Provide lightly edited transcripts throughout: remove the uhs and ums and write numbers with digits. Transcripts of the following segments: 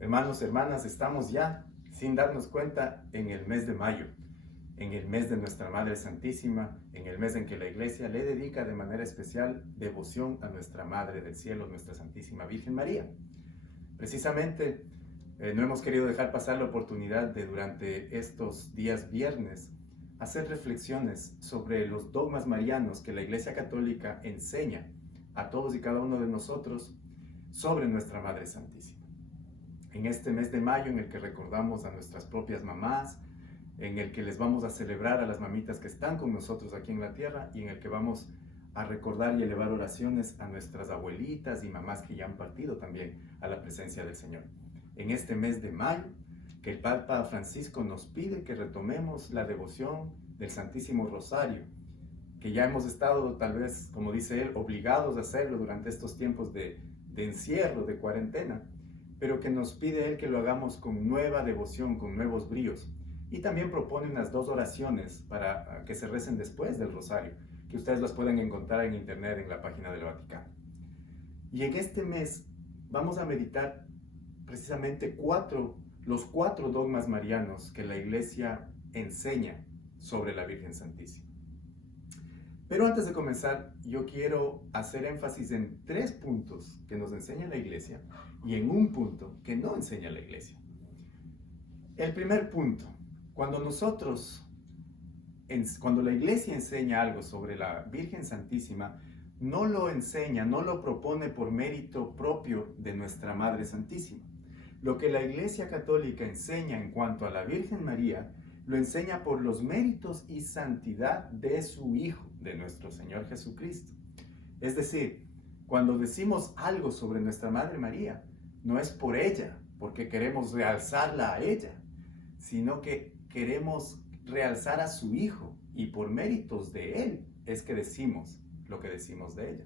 Hermanos, hermanas, estamos ya, sin darnos cuenta, en el mes de mayo, en el mes de nuestra Madre Santísima, en el mes en que la Iglesia le dedica de manera especial devoción a nuestra Madre del Cielo, nuestra Santísima Virgen María. Precisamente, no hemos querido dejar pasar la oportunidad de durante estos días viernes hacer reflexiones sobre los dogmas marianos que la Iglesia Católica enseña a todos y cada uno de nosotros sobre nuestra Madre Santísima. En este mes de mayo en el que recordamos a nuestras propias mamás, en el que les vamos a celebrar a las mamitas que están con nosotros aquí en la tierra y en el que vamos a recordar y elevar oraciones a nuestras abuelitas y mamás que ya han partido también a la presencia del Señor. En este mes de mayo, que el Papa Francisco nos pide que retomemos la devoción del Santísimo Rosario, que ya hemos estado, tal vez, como dice él, obligados a hacerlo durante estos tiempos de encierro, de cuarentena, pero que nos pide él que lo hagamos con nueva devoción, con nuevos bríos. Y también propone unas 2 oraciones para que se recen después del rosario, que ustedes las pueden encontrar en internet en la página del Vaticano. Y en este mes vamos a meditar precisamente los 4 dogmas marianos que la Iglesia enseña sobre la Virgen Santísima. Pero antes de comenzar, yo quiero hacer énfasis en 3 puntos que nos enseña la Iglesia y en un punto que no enseña la Iglesia. El primer punto, cuando la Iglesia enseña algo sobre la Virgen Santísima, no lo enseña, no lo propone por mérito propio de nuestra Madre Santísima. Lo que la Iglesia Católica enseña en cuanto a la Virgen María, lo enseña por los méritos y santidad de su Hijo, de nuestro Señor Jesucristo. Es decir, cuando decimos algo sobre nuestra Madre María, no es por ella, porque queremos realzarla a ella, sino que queremos realzar a su Hijo, y por méritos de Él es que decimos lo que decimos de ella.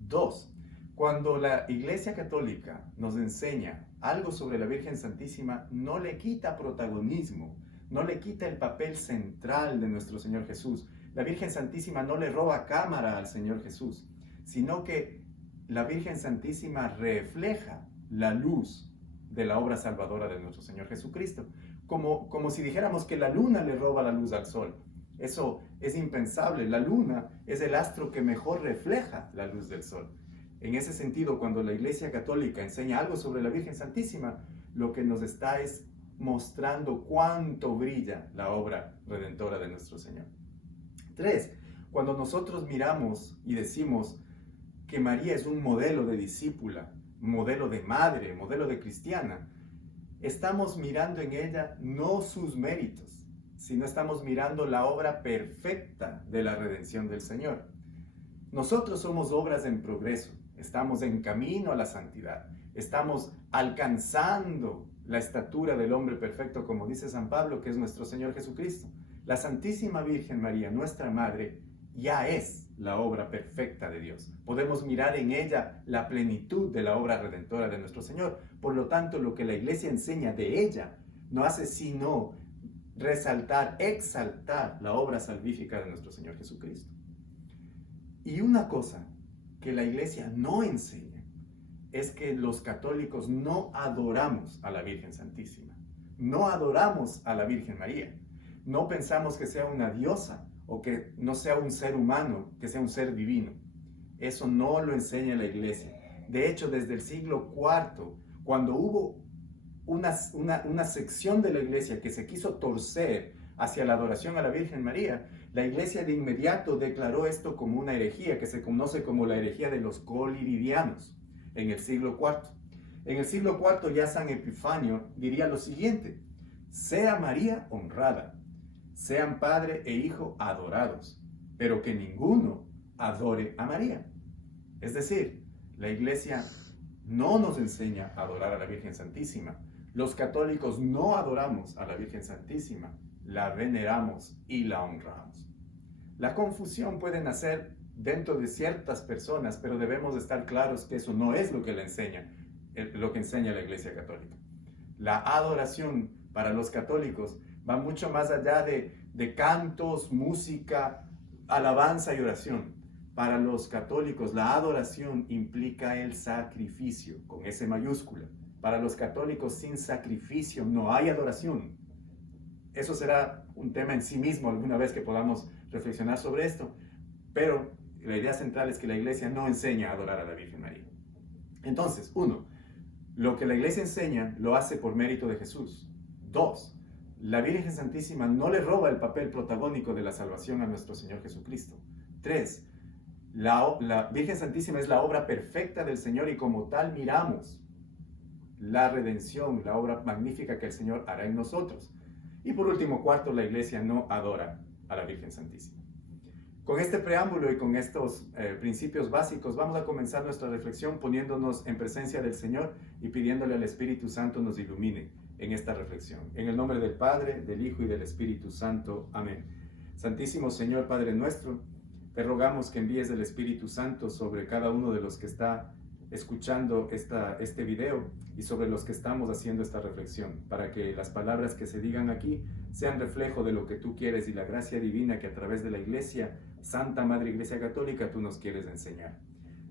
2. Cuando la Iglesia Católica nos enseña algo sobre la Virgen Santísima, no le quita protagonismo, no le quita el papel central de nuestro Señor Jesús. La Virgen Santísima no le roba cámara al Señor Jesús, sino que la Virgen Santísima refleja la luz de la obra salvadora de nuestro Señor Jesucristo. Como si dijéramos que la luna le roba la luz al sol. Eso es impensable. La luna es el astro que mejor refleja la luz del sol. En ese sentido, cuando la Iglesia Católica enseña algo sobre la Virgen Santísima, lo que nos está es mostrando cuánto brilla la obra redentora de nuestro Señor. 3. Cuando nosotros miramos y decimos que María es un modelo de discípula, modelo de madre, modelo de cristiana, estamos mirando en ella no sus méritos, sino estamos mirando la obra perfecta de la redención del Señor. Nosotros somos obras en progreso, estamos en camino a la santidad, estamos alcanzando la estatura del hombre perfecto, como dice San Pablo, que es nuestro Señor Jesucristo. La Santísima Virgen María, nuestra Madre, ya es la obra perfecta de Dios. Podemos mirar en ella la plenitud de la obra redentora de nuestro Señor. Por lo tanto, lo que la Iglesia enseña de ella no hace sino resaltar, exaltar la obra salvífica de nuestro Señor Jesucristo. Y una cosa que la Iglesia no enseña es que los católicos no adoramos a la Virgen Santísima, no adoramos a la Virgen María, no pensamos que sea una diosa o que no sea un ser humano, que sea un ser divino. Eso no lo enseña la Iglesia. De hecho, desde el siglo IV, cuando hubo una sección de la Iglesia que se quiso torcer hacia la adoración a la Virgen María, la Iglesia de inmediato declaró esto como una herejía que se conoce como la herejía de los coliridianos en el siglo IV. En el siglo IV ya San Epifanio diría lo siguiente: sea María honrada, sean padre e hijo adorados, pero que ninguno adore a María. Es decir, la Iglesia no nos enseña a adorar a la Virgen Santísima. Los católicos no adoramos a la Virgen Santísima, la veneramos y la honramos. La confusión puede nacer dentro de ciertas personas, pero debemos estar claros que eso no es lo que enseña la Iglesia Católica. La adoración para los católicos va mucho más allá de cantos, música, alabanza y oración. Para los católicos, la adoración implica el sacrificio, con S mayúscula. Para los católicos, sin sacrificio no hay adoración. Eso será un tema en sí mismo alguna vez que podamos reflexionar sobre esto. Pero la idea central es que la Iglesia no enseña a adorar a la Virgen María. Entonces, 1, lo que la Iglesia enseña lo hace por mérito de Jesús. 2, la Virgen Santísima no le roba el papel protagónico de la salvación a nuestro Señor Jesucristo. 3, la Virgen Santísima es la obra perfecta del Señor y como tal miramos la redención, la obra magnífica que el Señor hará en nosotros. Y por último, 4, la Iglesia no adora a la Virgen Santísima. Con este preámbulo y con estos principios básicos vamos a comenzar nuestra reflexión poniéndonos en presencia del Señor y pidiéndole al Espíritu Santo nos ilumine en esta reflexión. En el nombre del Padre, del Hijo y del Espíritu Santo. Amén. Santísimo Señor, Padre nuestro, te rogamos que envíes el Espíritu Santo sobre cada uno de los que está escuchando este video y sobre los que estamos haciendo esta reflexión, para que las palabras que se digan aquí sean reflejo de lo que tú quieres y la gracia divina que a través de la Iglesia, Santa Madre Iglesia Católica, tú nos quieres enseñar.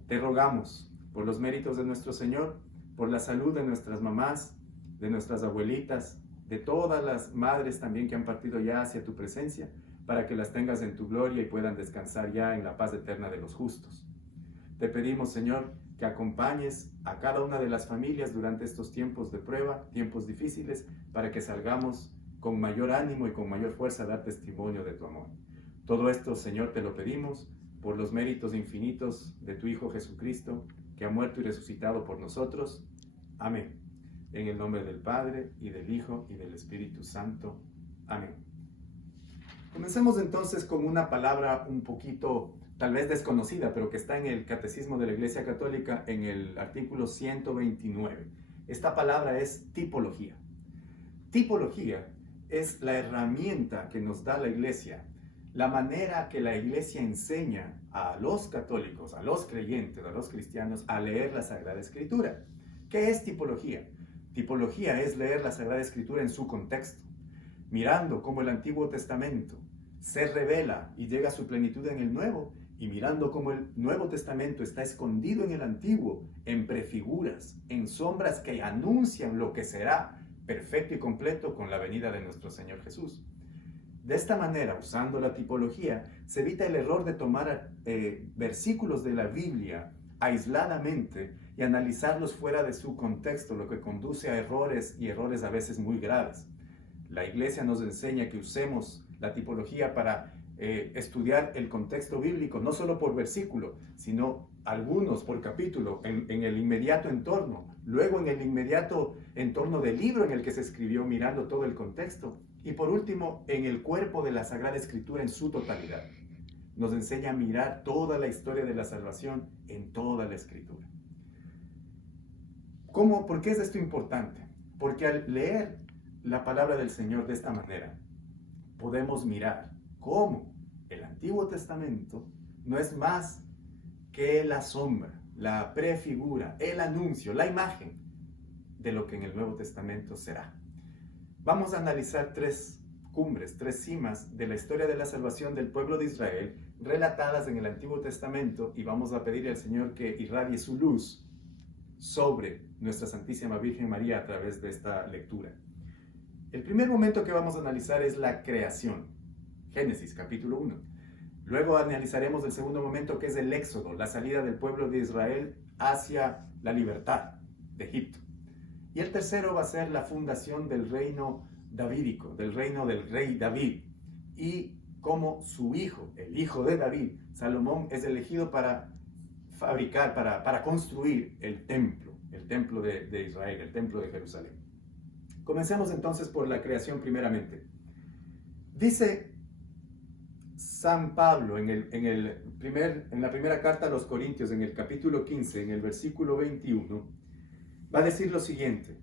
Te rogamos por los méritos de nuestro Señor, por la salud de nuestras mamás, de nuestras abuelitas, de todas las madres también que han partido ya hacia tu presencia, para que las tengas en tu gloria y puedan descansar ya en la paz eterna de los justos. Te pedimos, Señor, que acompañes a cada una de las familias durante estos tiempos de prueba, tiempos difíciles, para que salgamos con mayor ánimo y con mayor fuerza a dar testimonio de tu amor. Todo esto, Señor, te lo pedimos por los méritos infinitos de tu Hijo Jesucristo, que ha muerto y resucitado por nosotros. Amén. En el nombre del Padre, y del Hijo, y del Espíritu Santo. Amén. Comencemos entonces con una palabra un poquito, tal vez desconocida, pero que está en el Catecismo de la Iglesia Católica, en el artículo 129. Esta palabra es tipología. Tipología es la herramienta que nos da la Iglesia, la manera que la Iglesia enseña a los católicos, a los creyentes, a los cristianos, a leer la Sagrada Escritura. ¿Qué es tipología? Tipología es leer la Sagrada Escritura en su contexto, mirando cómo el Antiguo Testamento se revela y llega a su plenitud en el Nuevo, y mirando cómo el Nuevo Testamento está escondido en el Antiguo, en prefiguras, en sombras que anuncian lo que será perfecto y completo con la venida de nuestro Señor Jesús. De esta manera, usando la tipología, se evita el error de tomar versículos de la Biblia aisladamente y analizarlos fuera de su contexto, lo que conduce a errores y errores a veces muy graves. La Iglesia nos enseña que usemos la tipología para estudiar el contexto bíblico, no solo por versículo, sino algunos por capítulo, en el inmediato entorno, luego en el inmediato entorno del libro en el que se escribió, mirando todo el contexto, y por último, en el cuerpo de la Sagrada Escritura en su totalidad. Nos enseña a mirar toda la historia de la salvación en toda la Escritura. ¿Por qué es esto importante? Porque al leer la palabra del Señor de esta manera, podemos mirar cómo el Antiguo Testamento no es más que la sombra, la prefigura, el anuncio, la imagen de lo que en el Nuevo Testamento será. Vamos a analizar 3 cumbres, 3 cimas de la historia de la salvación del pueblo de Israel, relatadas en el Antiguo Testamento, y vamos a pedirle al Señor que irradie su luz sobre nuestra Santísima Virgen María a través de esta lectura. El primer momento que vamos a analizar es la creación, Génesis capítulo 1. Luego analizaremos el segundo momento, que es el éxodo, la salida del pueblo de Israel hacia la libertad de Egipto. Y el tercero va a ser la fundación del reino davídico, del reino del rey David, y cómo su hijo, el hijo de David, Salomón, es elegido para fabricar, para construir el templo de Israel, el templo de Jerusalén. Comencemos entonces por la creación primeramente. Dice San Pablo en la primera carta a los Corintios, en el capítulo 15, en el versículo 21, va a decir lo siguiente: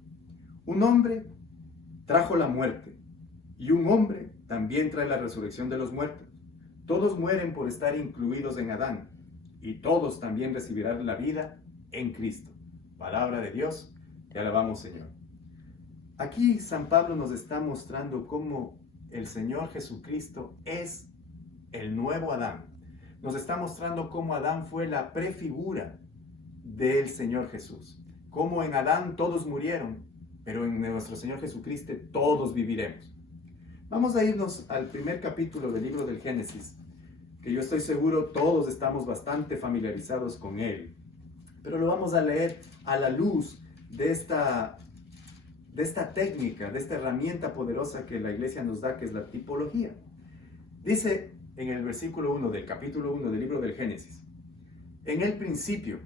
un hombre trajo la muerte, y un hombre también trae la resurrección de los muertos. Todos mueren por estar incluidos en Adán, y todos también recibirán la vida en Cristo. Palabra de Dios, te alabamos, Señor. Aquí San Pablo nos está mostrando cómo el Señor Jesucristo es el nuevo Adán. Nos está mostrando cómo Adán fue la prefigura del Señor Jesús. como en Adán todos murieron, pero en nuestro Señor Jesucristo todos viviremos. Vamos a irnos al primer capítulo del libro del Génesis, que yo estoy seguro todos estamos bastante familiarizados con él, pero lo vamos a leer a la luz de esta técnica, de esta herramienta poderosa que la iglesia nos da, que es la tipología. Dice en el versículo 1 del capítulo 1 del libro del Génesis: en el principio,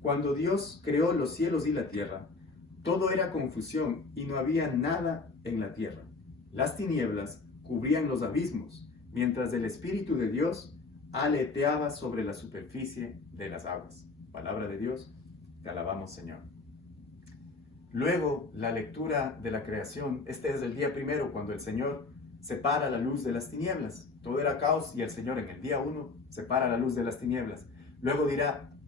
cuando Dios creó los cielos y la tierra, todo era confusión y no había nada en la tierra. Las tinieblas cubrían los abismos, mientras el Espíritu de Dios aleteaba sobre la superficie de las aguas. Palabra de Dios, te alabamos, Señor. Luego, la lectura de la creación. Este es el día primero, cuando el Señor separa la luz de las tinieblas. Todo era caos y el Señor en el día 1 separa la luz de las tinieblas. Luego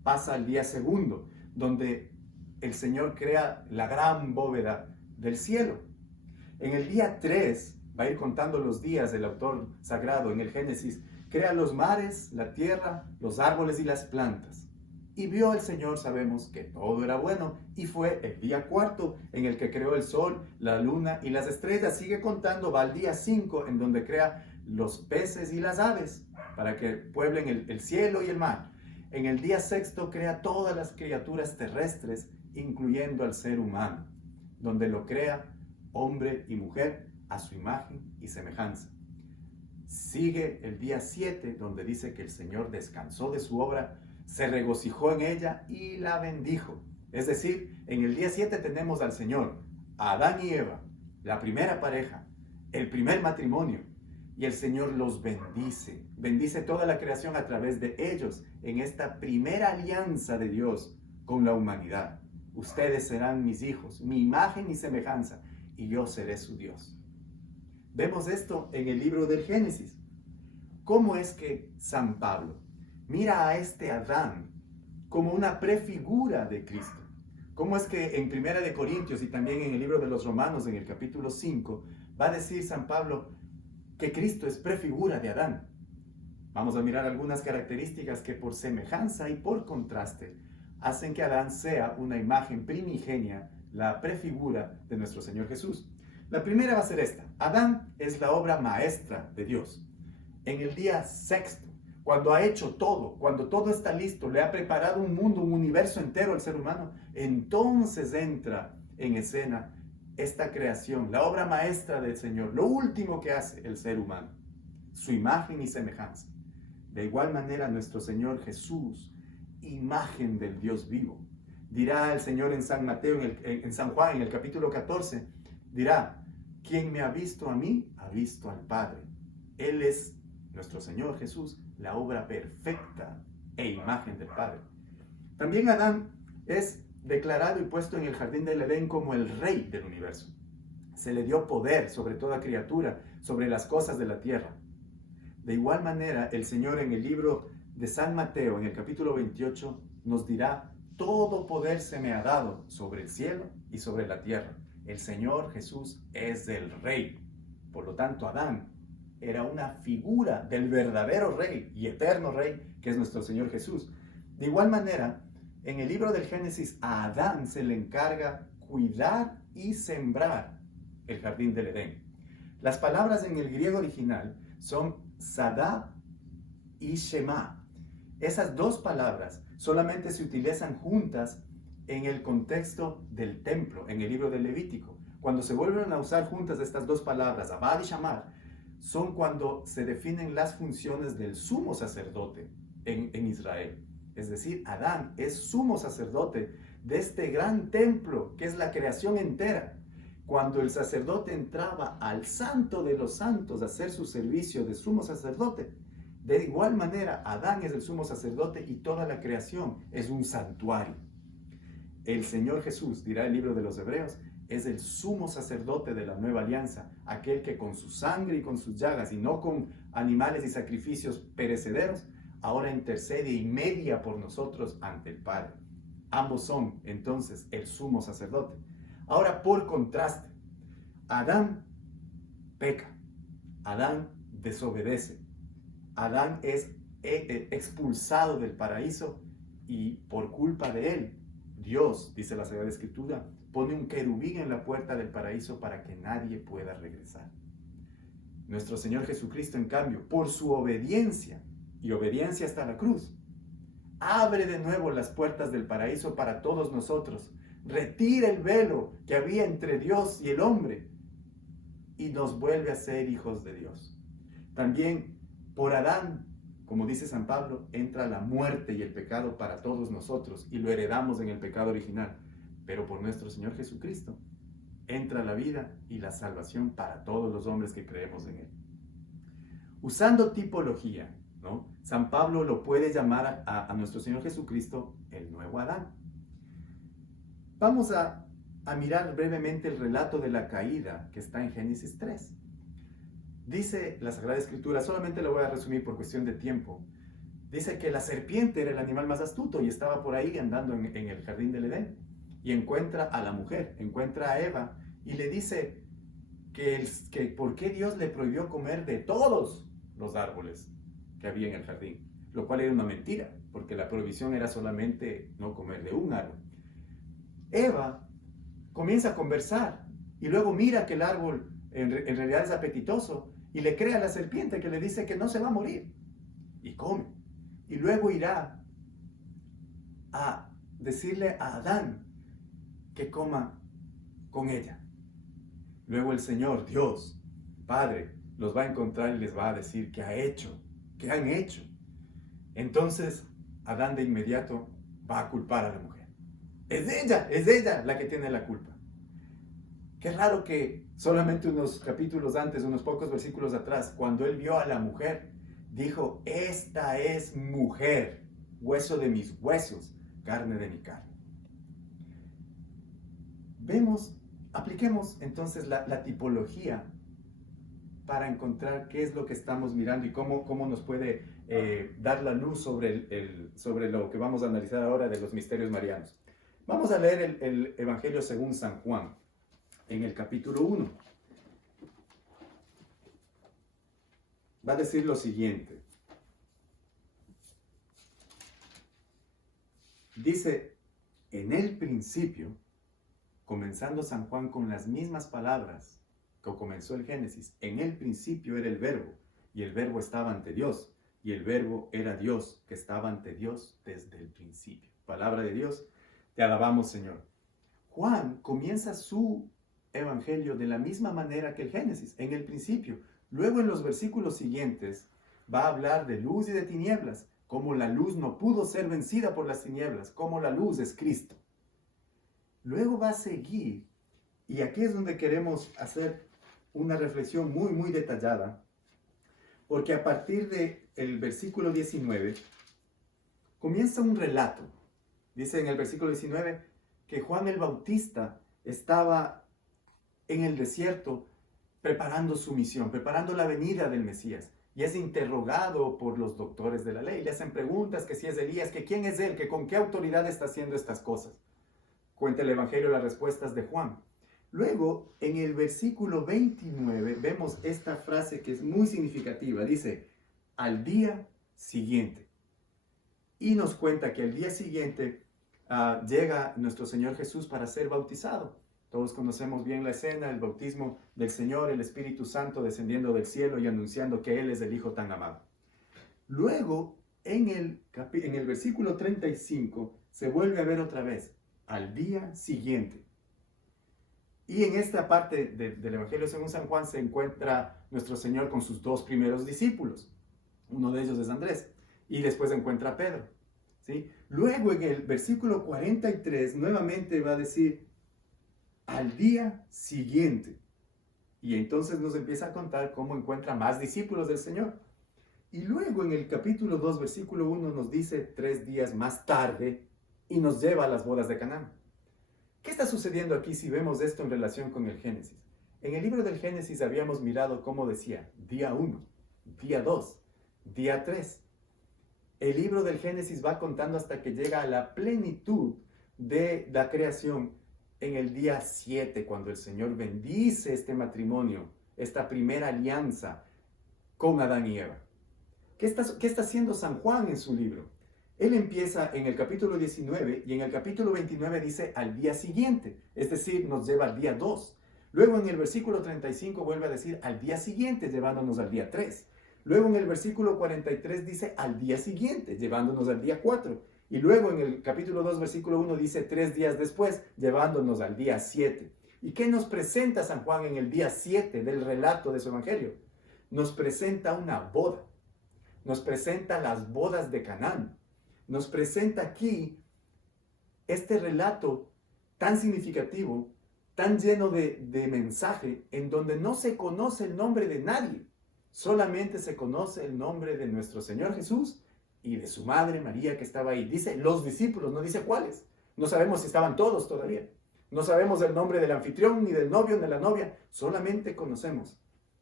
pasa al día segundo, donde el Señor crea la gran bóveda del cielo. En el día 3, va a ir contando los días del autor sagrado en el Génesis, crea los mares, la tierra, los árboles y las plantas. Y vio el Señor, sabemos, que todo era bueno, y fue el día 4 en el que creó el sol, la luna y las estrellas. Sigue contando, va al día 5 en donde crea los peces y las aves, para que pueblen el cielo y el mar. En el día 6 crea todas las criaturas terrestres, incluyendo al ser humano, donde lo crea hombre y mujer a su imagen y semejanza. Sigue el día 7, donde dice que el Señor descansó de su obra, se regocijó en ella y la bendijo. Es decir, en el día 7 tenemos al Señor, a Adán y Eva, la primera pareja, el primer matrimonio, y el Señor los bendice. Bendice toda la creación a través de ellos en esta primera alianza de Dios con la humanidad. Ustedes serán mis hijos, mi imagen y semejanza, y yo seré su Dios. Vemos esto en el libro del Génesis. ¿Cómo es que San Pablo mira a este Adán como una prefigura de Cristo? ¿Cómo es que en Primera de Corintios y también en el libro de los Romanos, en el capítulo 5, va a decir San Pablo que Cristo es prefigura de Adán? Vamos a mirar algunas características que por semejanza y por contraste hacen que Adán sea una imagen primigenia, la prefigura de nuestro Señor Jesús. La primera va a ser esta: Adán es la obra maestra de Dios. En el día 6, cuando ha hecho todo, cuando todo está listo, le ha preparado un mundo, un universo entero al ser humano, entonces entra en escena esta creación, la obra maestra del Señor, lo último que hace el ser humano, su imagen y semejanza. De igual manera, nuestro Señor Jesús, imagen del Dios vivo. Dirá el Señor en San Mateo, en San Juan, en el capítulo 14, dirá: quien me ha visto a mí, ha visto al Padre. Él es, nuestro Señor Jesús, la obra perfecta e imagen del Padre. También Adán es declarado y puesto en el jardín del Edén como el rey del universo. Se le dio poder sobre toda criatura, sobre las cosas de la tierra. De igual manera, el Señor en el libro de San Mateo, en el capítulo 28, nos dirá: todo poder se me ha dado sobre el cielo y sobre la tierra. El Señor Jesús es el Rey. Por lo tanto, Adán era una figura del verdadero Rey y eterno Rey, que es nuestro Señor Jesús. De igual manera, en el libro del Génesis, a Adán se le encarga cuidar y sembrar el jardín del Edén. Las palabras en el griego original son Sadá y Shema. Esas dos palabras solamente se utilizan juntas en el contexto del templo, en el libro del Levítico. Cuando se vuelven a usar juntas estas dos palabras, Abad y Shamar, son cuando se definen las funciones del sumo sacerdote en Israel. Es decir, Adán es sumo sacerdote de este gran templo que es la creación entera. Cuando el sacerdote entraba al santo de los santos a hacer su servicio de sumo sacerdote, de igual manera Adán es el sumo sacerdote y toda la creación es un santuario. El Señor Jesús, dirá el libro de los Hebreos, es el sumo sacerdote de la nueva alianza, aquel que con su sangre y con sus llagas, y no con animales y sacrificios perecederos, ahora intercede y media por nosotros ante el Padre. Ambos son, entonces, el sumo sacerdote. Ahora, por contraste, Adán peca, Adán desobedece, Adán es expulsado del paraíso y por culpa de él, Dios, dice la Sagrada Escritura, pone un querubín en la puerta del paraíso para que nadie pueda regresar. Nuestro Señor Jesucristo, en cambio, por su obediencia, y obediencia hasta la cruz, abre de nuevo las puertas del paraíso para todos nosotros, retira el velo que había entre Dios y el hombre, y nos vuelve a ser hijos de Dios. También por Adán, como dice San Pablo, entra la muerte y el pecado para todos nosotros, y lo heredamos en el pecado original. Pero por nuestro Señor Jesucristo entra la vida y la salvación para todos los hombres que creemos en Él. Usando tipología, ¿no? San Pablo lo puede llamar a nuestro Señor Jesucristo el nuevo Adán. Vamos a mirar brevemente el relato de la caída que está en Génesis 3. Dice la Sagrada Escritura, solamente lo voy a resumir por cuestión de tiempo. Dice que la serpiente era el animal más astuto y estaba por ahí andando en el jardín del Edén. Y encuentra a la mujer, encuentra a Eva y le dice que por qué Dios le prohibió comer de todos los árboles que había en el jardín, lo cual era una mentira, porque la prohibición era solamente no comer de un árbol. Eva comienza a conversar y luego mira que el árbol en realidad es apetitoso y le cree a la serpiente que le dice que no se va a morir y come. Y luego irá a decirle a Adán que coma con ella. Luego el Señor, Dios, Padre, los va a encontrar y les va a decir qué ha hecho, qué han hecho. Entonces Adán de inmediato va a culpar a la mujer. Es ella la que tiene la culpa. Qué raro que solamente unos capítulos antes, unos pocos versículos atrás, cuando él vio a la mujer, dijo, esta es mujer, hueso de mis huesos, carne de mi carne. Apliquemos entonces la tipología para encontrar qué es lo que estamos mirando y cómo nos puede dar la luz sobre lo que vamos a analizar ahora de los misterios marianos. Vamos a leer el Evangelio según San Juan, en el capítulo 1. Va a decir lo siguiente. Dice, en el principio, comenzando San Juan con las mismas palabras que comenzó el Génesis, en el principio era el Verbo, y el Verbo estaba ante Dios, y el Verbo era Dios, que estaba ante Dios desde el principio. Palabra de Dios, te alabamos, Señor. Juan comienza su evangelio de la misma manera que el Génesis, en el principio. Luego en los versículos siguientes va a hablar de luz y de tinieblas, cómo la luz no pudo ser vencida por las tinieblas, cómo la luz es Cristo. Luego va a seguir, y aquí es donde queremos hacer una reflexión muy, muy detallada, porque a partir del versículo 19 comienza un relato. Dice en el versículo 19 que Juan el Bautista estaba en el desierto preparando su misión, preparando la venida del Mesías. Y es interrogado por los doctores de la ley. Le hacen preguntas que si es Elías, que quién es él, que con qué autoridad está haciendo estas cosas. Cuenta el Evangelio las respuestas de Juan. Luego, en el versículo 29, vemos esta frase que es muy significativa. Dice, al día siguiente. Y nos cuenta que al día siguiente llega nuestro Señor Jesús para ser bautizado. Todos conocemos bien la escena, el bautismo del Señor, el Espíritu Santo descendiendo del cielo y anunciando que Él es el Hijo tan amado. Luego, en el versículo 35, se vuelve a ver otra vez, al día siguiente. Y en esta parte del Evangelio según San Juan se encuentra nuestro Señor con sus dos primeros discípulos. Uno de ellos es Andrés. Y después encuentra a Pedro. ¿Sí? Luego en el versículo 43 nuevamente va a decir, al día siguiente. Y entonces nos empieza a contar cómo encuentra más discípulos del Señor. Y luego en el capítulo 2, versículo 1 nos dice 3 días más tarde y nos lleva a las bodas de Canaán. ¿Qué está sucediendo aquí si vemos esto en relación con el Génesis? En el libro del Génesis habíamos mirado cómo decía día 1, día 2, día 3. El libro del Génesis va contando hasta que llega a la plenitud de la creación en el día 7, cuando el Señor bendice este matrimonio, esta primera alianza con Adán y Eva. ¿Qué está haciendo San Juan en su libro? Él empieza en el capítulo 19 y en el capítulo 29 dice al día siguiente, es decir, nos lleva al día 2. Luego en el versículo 35 vuelve a decir al día siguiente, llevándonos al día 3. Luego en el versículo 43 dice al día siguiente, llevándonos al día 4. Y luego en el capítulo 2, versículo 1 dice 3 días después, llevándonos al día 7. ¿Y qué nos presenta San Juan en el día 7 del relato de su evangelio? Nos presenta una boda. Nos presenta las bodas de Canaán. Nos presenta aquí este relato tan significativo, tan lleno de mensaje, en donde no se conoce el nombre de nadie. Solamente se conoce el nombre de nuestro Señor Jesús y de su madre María que estaba ahí. Dice los discípulos, no dice cuáles. No sabemos si estaban todos todavía. No sabemos el nombre del anfitrión, ni del novio, ni de la novia. Solamente conocemos.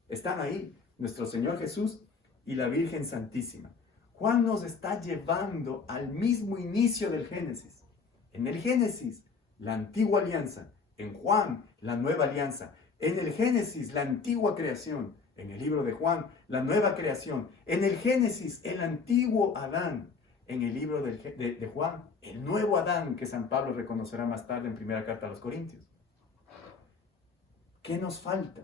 Están ahí nuestro Señor Jesús y la Virgen Santísima. Juan nos está llevando al mismo inicio del Génesis. En el Génesis, la antigua alianza. En Juan, la nueva alianza. En el Génesis, la antigua creación. En el libro de Juan, la nueva creación. En el Génesis, el antiguo Adán. En el libro de Juan, el nuevo Adán que San Pablo reconocerá más tarde en primera carta a los Corintios. ¿Qué nos falta?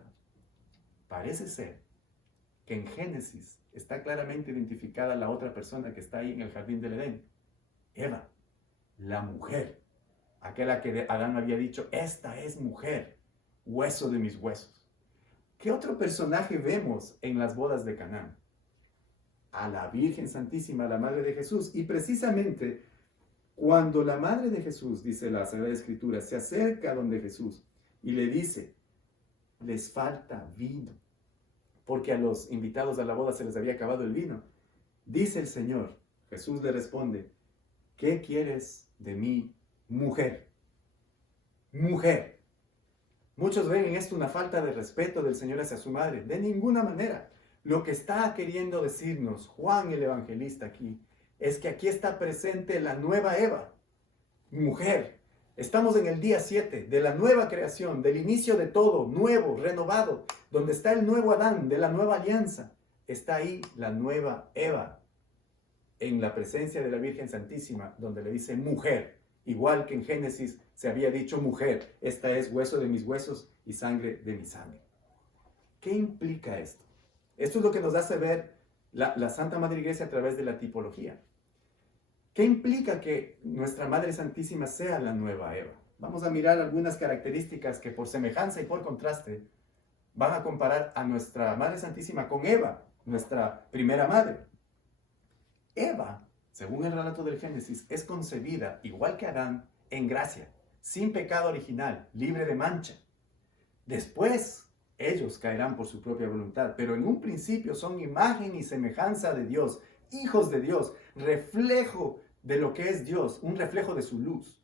Parece ser que en Génesis está claramente identificada la otra persona que está ahí en el jardín del Edén. Eva, la mujer. Aquella que Adán había dicho, esta es mujer, hueso de mis huesos. ¿Qué otro personaje vemos en las bodas de Canaán? A la Virgen Santísima, la Madre de Jesús. Y precisamente cuando la Madre de Jesús, dice la Sagrada Escritura, se acerca a donde Jesús y le dice, les falta vino, porque a los invitados a la boda se les había acabado el vino. Dice el Señor, Jesús le responde, ¿qué quieres de mí, mujer? Mujer. Muchos ven en esto una falta de respeto del Señor hacia su madre. De ninguna manera. Lo que está queriendo decirnos Juan el Evangelista aquí es que aquí está presente la nueva Eva, mujer. Estamos en el día 7 de la nueva creación, del inicio de todo, nuevo, renovado, donde está el nuevo Adán, de la nueva alianza. Está ahí la nueva Eva, en la presencia de la Virgen Santísima, donde le dice mujer, igual que en Génesis se había dicho mujer, esta es hueso de mis huesos y sangre de mi sangre. ¿Qué implica esto? Esto es lo que nos hace ver la Santa Madre Iglesia a través de la tipología. ¿Qué implica que nuestra Madre Santísima sea la nueva Eva? Vamos a mirar algunas características que por semejanza y por contraste van a comparar a nuestra Madre Santísima con Eva, nuestra primera madre. Eva, según el relato del Génesis, es concebida, igual que Adán, en gracia, sin pecado original, libre de mancha. Después, ellos caerán por su propia voluntad, pero en un principio son imagen y semejanza de Dios, hijos de Dios, reflejo de lo que es Dios, un reflejo de su luz.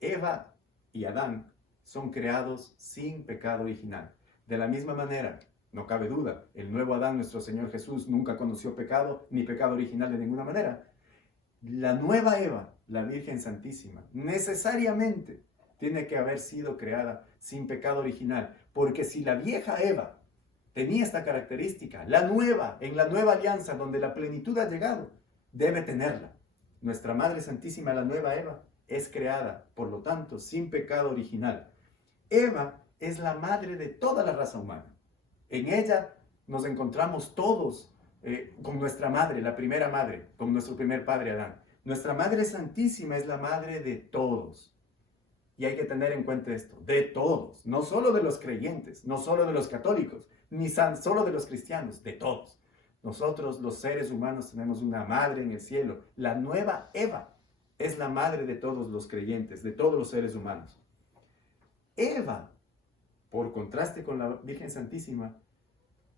Eva y Adán son creados sin pecado original. De la misma manera, no cabe duda, el nuevo Adán, nuestro Señor Jesús, nunca conoció pecado ni pecado original de ninguna manera. La nueva Eva, la Virgen Santísima, necesariamente tiene que haber sido creada sin pecado original, porque si la vieja Eva tenía esta característica, la nueva, en la nueva alianza, donde la plenitud ha llegado, debe tenerla. Nuestra Madre Santísima, la nueva Eva, es creada, por lo tanto, sin pecado original. Eva es la madre de toda la raza humana. En ella nos encontramos todos con nuestra madre, la primera madre, con nuestro primer padre Adán. Nuestra Madre Santísima es la madre de todos. Y hay que tener en cuenta esto, de todos, no solo de los creyentes, no solo de los católicos, ni solo de los cristianos, de todos. Nosotros, los seres humanos, tenemos una madre en el cielo. La nueva Eva es la madre de todos los creyentes, de todos los seres humanos. Eva, por contraste con la Virgen Santísima,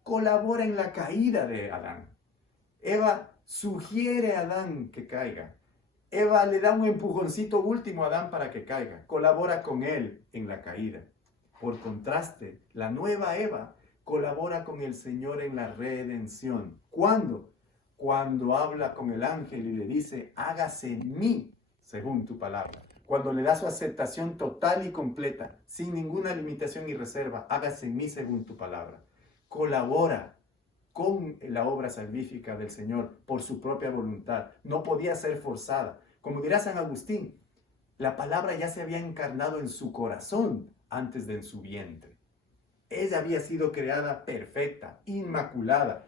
colabora en la caída de Adán. Eva sugiere a Adán que caiga. Eva le da un empujoncito último a Adán para que caiga. Colabora con él en la caída. Por contraste, la nueva Eva colabora con el Señor en la redención. ¿Cuándo? Cuando habla con el ángel y le dice, hágase en mí según tu palabra. Cuando le da su aceptación total y completa, sin ninguna limitación y reserva, hágase en mí según tu palabra. Colabora con la obra salvífica del Señor por su propia voluntad. No podía ser forzada. Como dirá San Agustín, la palabra ya se había encarnado en su corazón antes de en su vientre. Ella había sido creada perfecta, inmaculada.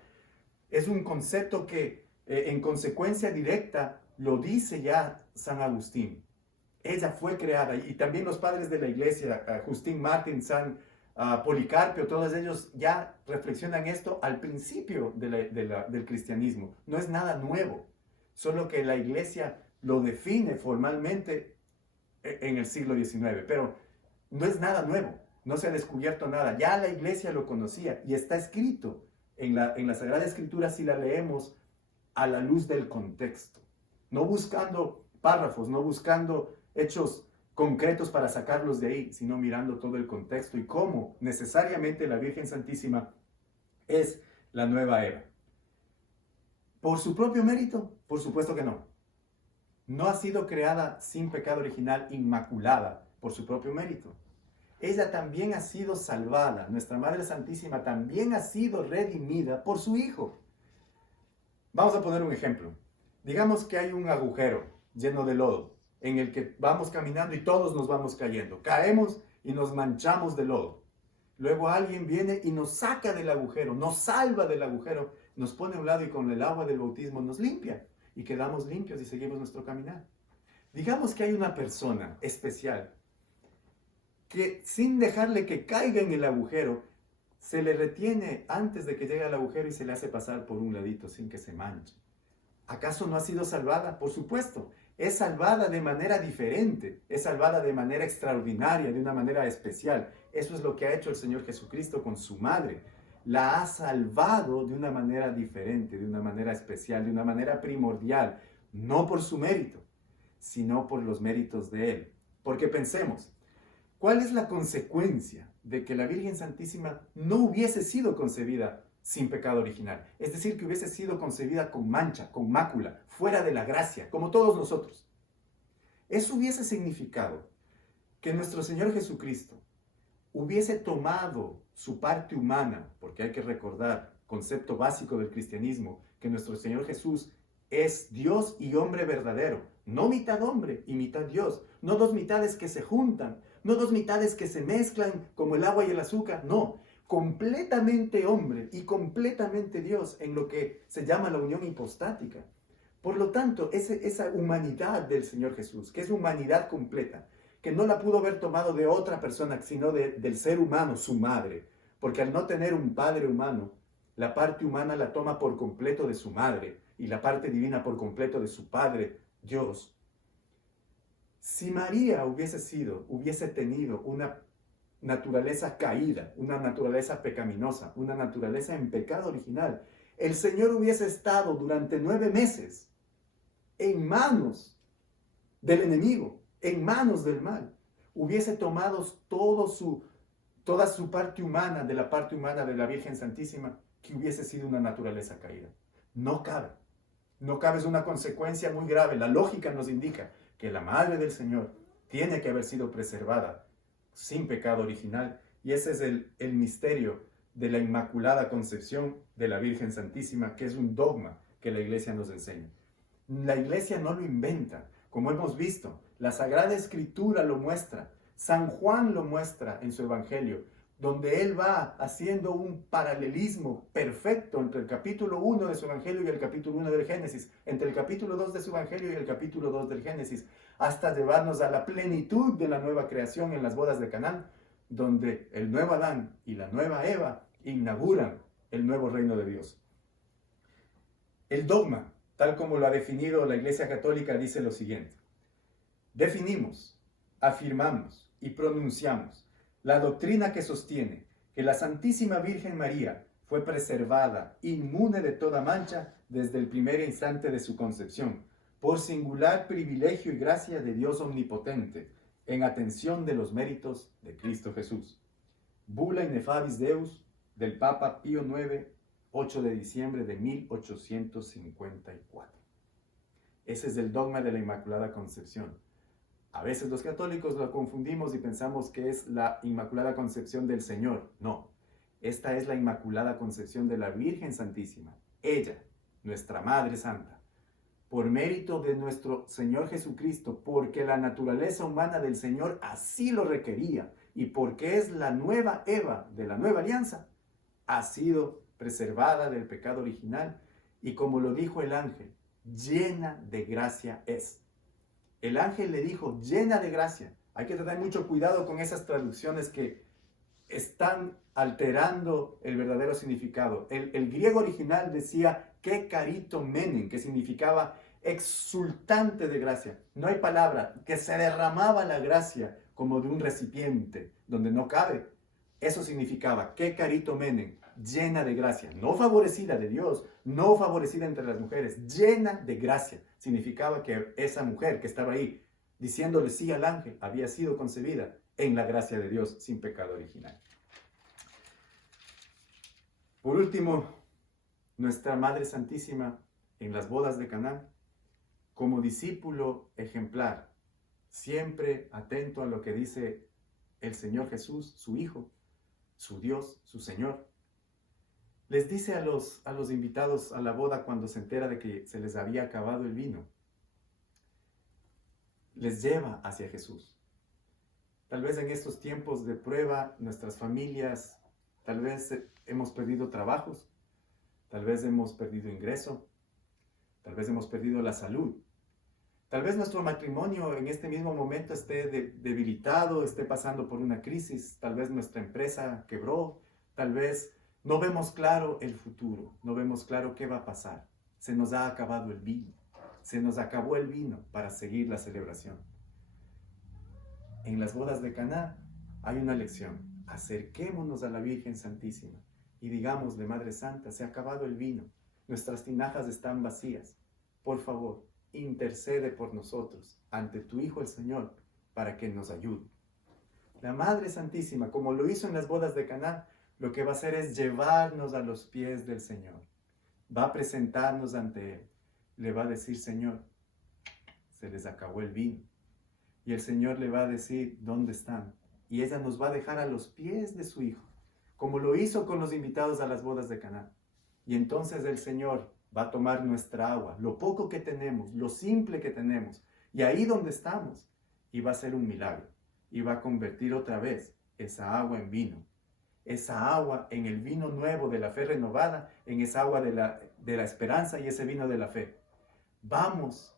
Es un concepto que en consecuencia directa lo dice ya San Agustín. Ella fue creada, y también los padres de la iglesia, Justín Martín, San Policarpio, todos ellos ya reflexionan esto al principio del cristianismo. No es nada nuevo, solo que la iglesia lo define formalmente en el siglo XIX, pero no es nada nuevo, no se ha descubierto nada, ya la iglesia lo conocía y está escrito en la Sagrada Escritura si la leemos a la luz del contexto, no buscando párrafos, no buscando hechos concretos para sacarlos de ahí, sino mirando todo el contexto y cómo necesariamente la Virgen Santísima es la nueva Eva. ¿Por su propio mérito? Por supuesto que no. No ha sido creada sin pecado original, inmaculada, por su propio mérito. Ella también ha sido salvada, nuestra Madre Santísima también ha sido redimida por su Hijo. Vamos a poner un ejemplo. Digamos que hay un agujero lleno de lodo, en el que vamos caminando y todos nos vamos cayendo. Caemos y nos manchamos de lodo. Luego alguien viene y nos saca del agujero, nos salva del agujero, nos pone a un lado y con el agua del bautismo nos limpia. Y quedamos limpios y seguimos nuestro caminar. Digamos que hay una persona especial que sin dejarle que caiga en el agujero, se le retiene antes de que llegue al agujero y se le hace pasar por un ladito sin que se manche. ¿Acaso no ha sido salvada? Por supuesto. Es salvada de manera diferente, es salvada de manera extraordinaria, de una manera especial. Eso es lo que ha hecho el Señor Jesucristo con su madre. La ha salvado de una manera diferente, de una manera especial, de una manera primordial, no por su mérito, sino por los méritos de Él. Porque pensemos, ¿cuál es la consecuencia de que la Virgen Santísima no hubiese sido concebida sin pecado original? Es decir, que hubiese sido concebida con mancha, con mácula, fuera de la gracia, como todos nosotros. Eso hubiese significado que nuestro Señor Jesucristo hubiese tomado su parte humana, porque hay que recordar, concepto básico del cristianismo, que nuestro Señor Jesús es Dios y hombre verdadero, no mitad hombre y mitad Dios, no dos mitades que se juntan, no dos mitades que se mezclan como el agua y el azúcar, no, completamente hombre y completamente Dios en lo que se llama la unión hipostática. Por lo tanto, esa humanidad del Señor Jesús, que es humanidad completa, que no la pudo haber tomado de otra persona, sino del ser humano, su madre, porque al no tener un padre humano, la parte humana la toma por completo de su madre y la parte divina por completo de su Padre, Dios. Si María hubiese tenido una naturaleza caída, una naturaleza pecaminosa, una naturaleza en pecado original, el Señor hubiese estado durante 9 meses en manos del enemigo, en manos del mal. Hubiese tomado toda su parte humana, de la parte humana de la Virgen Santísima, que hubiese sido una naturaleza caída. No cabe. No cabe, es una consecuencia muy grave. La lógica nos indica que la Madre del Señor tiene que haber sido preservada sin pecado original. Y ese es el misterio de la Inmaculada Concepción de la Virgen Santísima, que es un dogma que la Iglesia nos enseña. La Iglesia no lo inventa, como hemos visto. La Sagrada Escritura lo muestra. San Juan lo muestra en su Evangelio, donde él va haciendo un paralelismo perfecto entre el capítulo 1 de su Evangelio y el capítulo 1 del Génesis, entre el capítulo 2 de su Evangelio y el capítulo 2 del Génesis, hasta llevarnos a la plenitud de la nueva creación en las bodas de Canaán, donde el nuevo Adán y la nueva Eva inauguran el nuevo reino de Dios. El dogma, tal como lo ha definido la Iglesia Católica, dice lo siguiente: definimos, afirmamos y pronunciamos la doctrina que sostiene que la Santísima Virgen María fue preservada inmune de toda mancha desde el primer instante de su concepción, por singular privilegio y gracia de Dios Omnipotente, en atención de los méritos de Cristo Jesús. Bula Ineffabis Deus del Papa Pío IX, 8 de diciembre de 1854. Ese es el dogma de la Inmaculada Concepción. A veces los católicos lo confundimos y pensamos que es la Inmaculada Concepción del Señor. No, Esta es la Inmaculada Concepción de la Virgen Santísima. Ella, nuestra Madre Santa, por mérito de nuestro Señor Jesucristo, porque la naturaleza humana del Señor así lo requería y porque es la nueva Eva de la nueva alianza, ha sido preservada del pecado original y, como lo dijo el ángel, llena de gracia es. El ángel le dijo, llena de gracia. Hay que tener mucho cuidado con esas traducciones que están alterando el verdadero significado. El griego original decía, que carito menen, que significaba exultante de gracia. No hay palabra, que se derramaba la gracia como de un recipiente donde no cabe. Eso significaba, que carito menen, llena de gracia, no favorecida de Dios, no favorecida entre las mujeres, llena de gracia. Significaba que esa mujer que estaba ahí diciéndole sí al ángel había sido concebida en la gracia de Dios sin pecado original. Por último, nuestra Madre Santísima en las bodas de Caná, como discípulo ejemplar, siempre atento a lo que dice el Señor Jesús, su Hijo, su Dios, su Señor. Les dice a los invitados a la boda cuando se entera de que se les había acabado el vino. Les lleva hacia Jesús. Tal vez en estos tiempos de prueba, nuestras familias, tal vez hemos perdido trabajos, tal vez hemos perdido ingreso, tal vez hemos perdido la salud. Tal vez nuestro matrimonio en este mismo momento esté debilitado, esté pasando por una crisis, tal vez nuestra empresa quebró, tal vez no vemos claro el futuro, no vemos claro qué va a pasar. Se nos ha acabado el vino, se nos acabó el vino para seguir la celebración. En las bodas de Caná hay una lección. Acerquémonos a la Virgen Santísima y digámosle, Madre Santa, se ha acabado el vino, nuestras tinajas están vacías. Por favor, intercede por nosotros ante tu Hijo el Señor para que nos ayude. La Madre Santísima, como lo hizo en las bodas de Caná, lo que va a hacer es llevarnos a los pies del Señor. Va a presentarnos ante Él. Le va a decir, Señor, se les acabó el vino. Y el Señor le va a decir, ¿dónde están? Y ella nos va a dejar a los pies de su Hijo, como lo hizo con los invitados a las bodas de Caná. Y entonces el Señor va a tomar nuestra agua, lo poco que tenemos, lo simple que tenemos, y ahí donde estamos, y va a hacer un milagro, y va a convertir otra vez esa agua en vino, esa agua en el vino nuevo de la fe renovada, en esa agua de la esperanza y ese vino de la fe. Vamos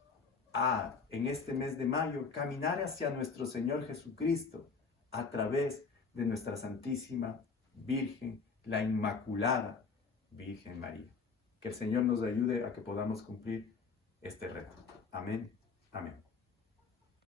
a, en este mes de mayo, caminar hacia nuestro Señor Jesucristo a través de nuestra Santísima Virgen, la Inmaculada Virgen María. Que el Señor nos ayude a que podamos cumplir este reto. Amén. Amén.